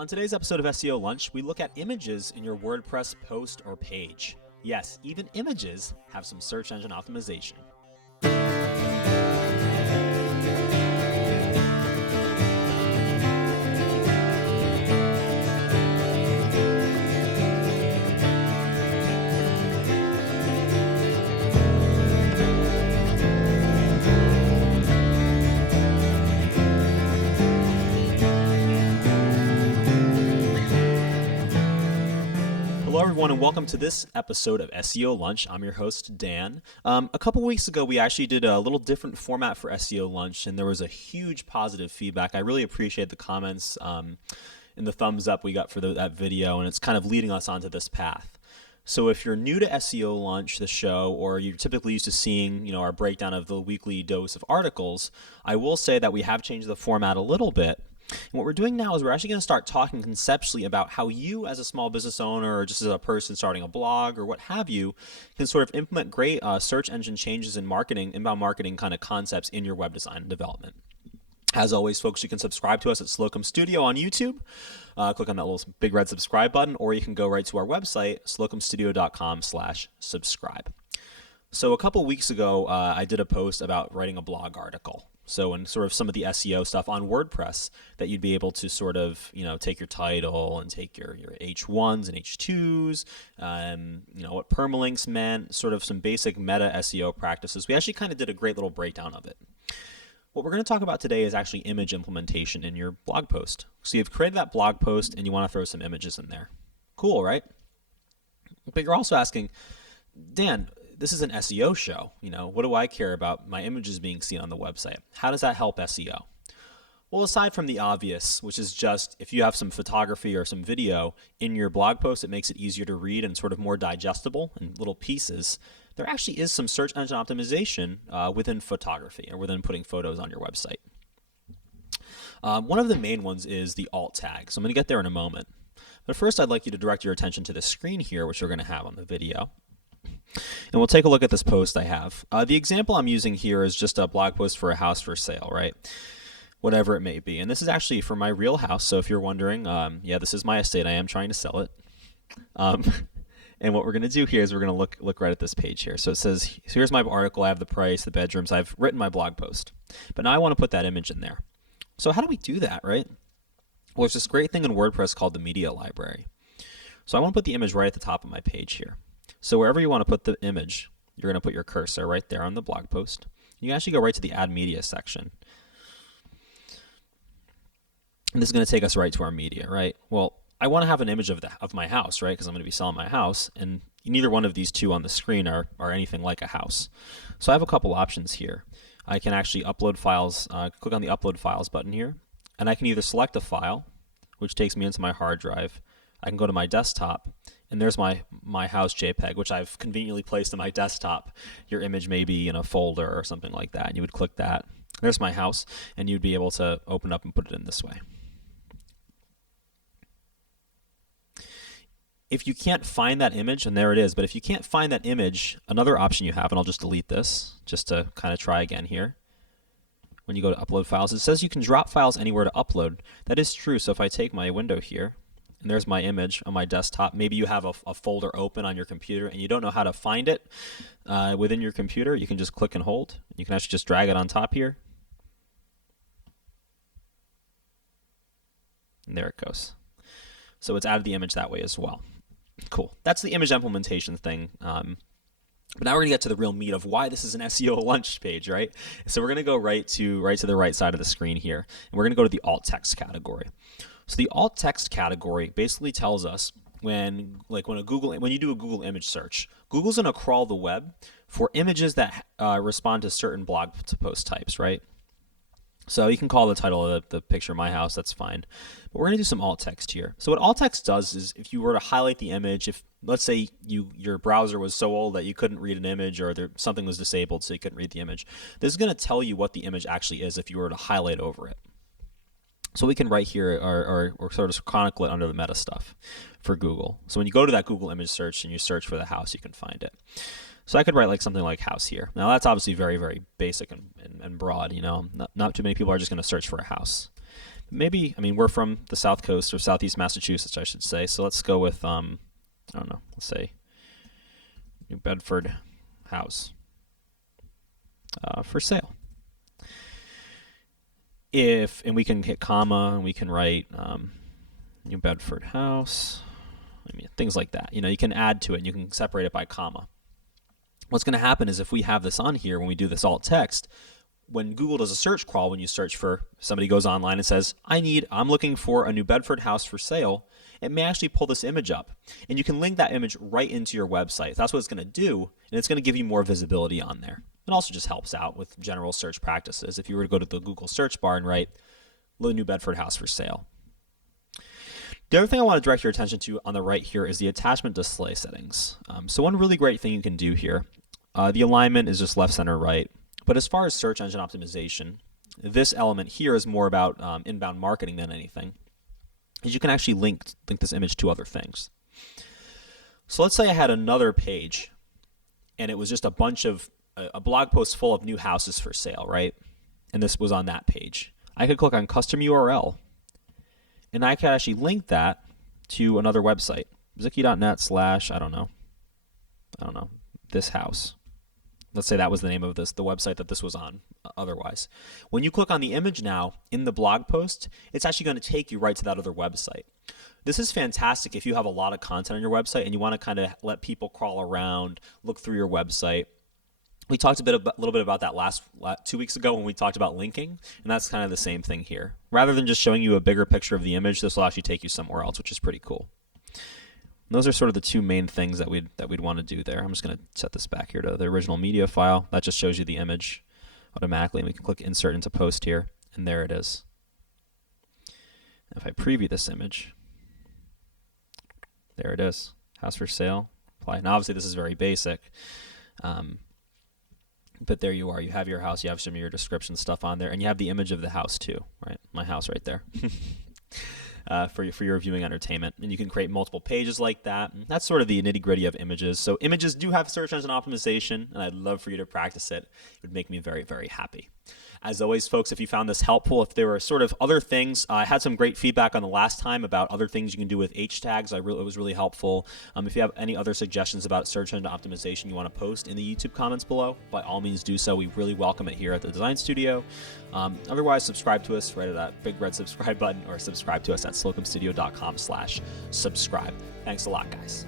On today's episode of SEO Lunch, we look at images in your WordPress post or page. Yes, even images have some search engine optimization. Hello everyone and welcome to this episode of SEO Lunch. I'm your host, Dan. A couple weeks ago we actually did a little different format for SEO Lunch and there was a huge positive feedback. I really appreciate the comments and the thumbs up we got for that video, and it's kind of leading us onto this path. So if you're new to SEO Lunch, the show, or you're typically used to seeing our breakdown of the weekly dose of articles, I will say that we have changed the format a little bit. And what we're doing now is we're actually going to start talking conceptually about how you as a small business owner or just as a person starting a blog or what have you can sort of implement great search engine changes in marketing, inbound marketing kind of concepts in your web design and development. As always, folks, you can subscribe to us at Slocum Studio on YouTube. Click on that little big red subscribe button, or you can go right to our website, slocumstudio.com/subscribe. So a couple weeks ago, I did a post about writing a blog article. So in sort of some of the SEO stuff on WordPress that you'd be able to sort of, take your title and take your H1s and H2s, what permalinks meant, sort of some basic meta SEO practices. We actually kind of did a great little breakdown of it. What we're going to talk about today is actually image implementation in your blog post. So you've created that blog post and you want to throw some images in there. Cool, right? But you're also asking, Dan, this is an SEO show. What do I care about my images being seen on the website? How does that help SEO? Well, aside from the obvious, which is just if you have some photography or some video in your blog post, it makes it easier to read and sort of more digestible in little pieces. There actually is some search engine optimization within photography or within putting photos on your website. One of the main ones is the alt tag. So I'm going to get there in a moment. But first, I'd like you to direct your attention to the screen here, which we're going to have on the video. And we'll take a look at this post I have. The example I'm using here is just a blog post for a house for sale, right? Whatever it may be. And this is actually for my real house. So if you're wondering, this is my estate. I am trying to sell it. And what we're going to do here is we're going to look right at this page here. So it says, here's my article. I have the price, the bedrooms. I've written my blog post. But now I want to put that image in there. So how do we do that, right? Well, there's this great thing in WordPress called the media library. So I want to put the image right at the top of my page here. So wherever you want to put the image, you're going to put your cursor right there on the blog post. You can actually go right to the Add Media section. And this is going to take us right to our media, right? Well, I want to have an image of my house, right? Because I'm going to be selling my house, and neither one of these two on the screen are anything like a house. So I have a couple options here. I can actually upload files, click on the Upload Files button here, and I can either select a file, which takes me into my hard drive. I can go to my desktop, and there's my house JPEG, which I've conveniently placed on my desktop. Your image may be in a folder or something like that, and you would click that. There's my house, and you'd be able to open up and put it in this way. If you can't find that image, and there it is, but if you can't find that image, another option you have, and I'll just delete this just to kind of try again here. When you go to Upload Files, it says you can drop files anywhere to upload. That is true, so if I take my window here, and there's my image on my desktop. Maybe you have a folder open on your computer and you don't know how to find it within your computer. You can just click and hold. You can actually just drag it on top here. And there it goes. So it's added the image that way as well. Cool. That's the image implementation thing. But now we're going to get to the real meat of why this is an SEO lunch page, right? So we're going to go right to the right side of the screen here. And we're going to go to the alt text category. So the alt text category basically tells us when you do a Google image search, Google's going to crawl the web for images that respond to certain blog post types, right? So you can call the title of the picture My House, that's fine. But we're going to do some alt text here. So what alt text does is if you were to highlight the image, if let's say your browser was so old that you couldn't read an image or something was disabled so you couldn't read the image, this is going to tell you what the image actually is if you were to highlight over it. So we can write here or sort of chronicle it under the meta stuff for Google. So when you go to that Google image search and you search for the house, you can find it. So I could write something like house here. Now that's obviously very, very basic and broad. Not too many people are just going to search for a house. maybe, I mean, we're from the South Coast, or Southeast Massachusetts, I should say. So let's go with, I don't know, let's say New Bedford house for sale. And we can hit comma, and we can write New Bedford house, I mean, things like that. You can add to it, and you can separate it by comma. What's going to happen is if we have this on here, when we do this alt text, when Google does a search crawl, when you search for, somebody goes online and says, I'm looking for a New Bedford house for sale, it may actually pull this image up. And you can link that image right into your website. That's what it's going to do, and it's going to give you more visibility on there. It also just helps out with general search practices. If you were to go to the Google search bar and write, New Bedford house for sale. The other thing I want to direct your attention to on the right here is the attachment display settings. So one really great thing you can do here, the alignment is just left, center, right. But as far as search engine optimization, this element here is more about inbound marketing than anything. Is you can actually link this image to other things. So let's say I had another page, and it was just a bunch of a blog post full of new houses for sale, right? And this was on that page. I could click on custom URL, and I could actually link that to another website, ziki.net/ I don't know, this house. Let's say that was the name of the website that this was on otherwise. When you click on the image now in the blog post, it's actually going to take you right to that other website. This is fantastic if you have a lot of content on your website and you want to kind of let people crawl around, look through your website. We talked a little bit about that 2 weeks ago when we talked about linking, and that's kind of the same thing here. Rather than just showing you a bigger picture of the image, this will actually take you somewhere else, which is pretty cool. And those are sort of the two main things that we'd want to do there. I'm just going to set this back here to the original media file. That just shows you the image automatically, and we can click Insert into Post here, and there it is. If I preview this image, there it is, house for sale, apply. Now obviously this is very basic, but there you are. You have your house, you have some of your description stuff on there, and you have the image of the house too, right? My house right there. For your viewing entertainment. And you can create multiple pages like that. And that's sort of the nitty-gritty of images. So images do have search engine optimization, and I'd love for you to practice it. It would make me very, very happy. As always, folks, if you found this helpful, if there were sort of other things, I had some great feedback on the last time about other things you can do with H tags. It was really helpful. If you have any other suggestions about search engine optimization you want to post in the YouTube comments below, by all means do so. We really welcome it here at the Design Studio. Otherwise, subscribe to us right at that big red subscribe button, or subscribe to us at slocumstudio.com/subscribe. Thanks a lot, guys.